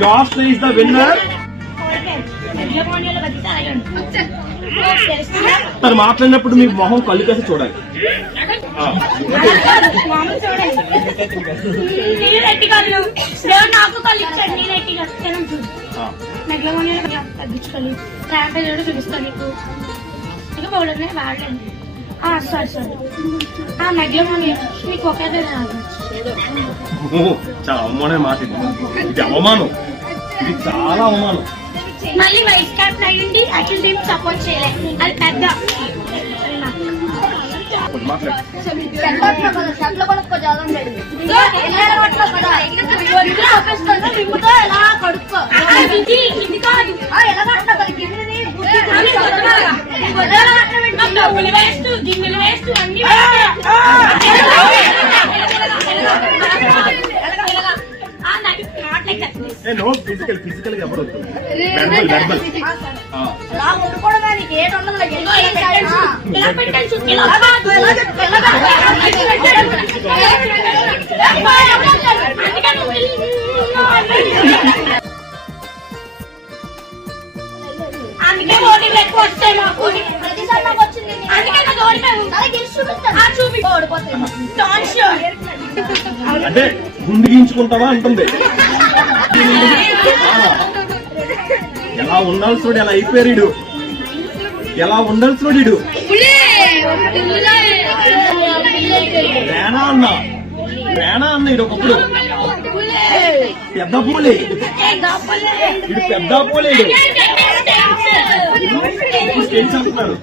Josh is the winner. తను మాట్లాడినప్పుడు మీ మొహం కళ్ళు కేసి చూడాలి. నాకు కళ్ళు ఇచ్చాడు, నేను ఎట్టిగా మెగ్లమోనియా తగ్గించుకోవాలి, ట్రాంపేజ్ చూపిస్తాను నీకు. ఇక పౌడర్నే వాడలేదు. సారీ మెగ్లమోనియా మీకు ఒకేదే రాదు. చాలా అవమానం మాట. ఇది అవమానం, ఇది చాలా అవమానం. మళ్ళీ వైస్ క్యాప్ అయ్యింది, అఖిల్ టీం సపోర్ట్ చేయలేదు. అది పెద్ద డబ్బులు వేస్తూ గిన్నెలు వేస్తూ అన్ని ఫిజికల్ ఎవరు అందుకే ఓటింగ్ ఎక్కువ వస్తాయి మాకు. అంటే గుండు గీయించుకుంటావా అంటుంది. ఎలా ఉండాల్సి ఎలా అయిపోయారు, ఎలా ఉండాల్సి వేనా అన్న ఇడు ఒకప్పుడు పెద్ద పూలే, ఇడు పెద్ద పూలే అంటున్నారు.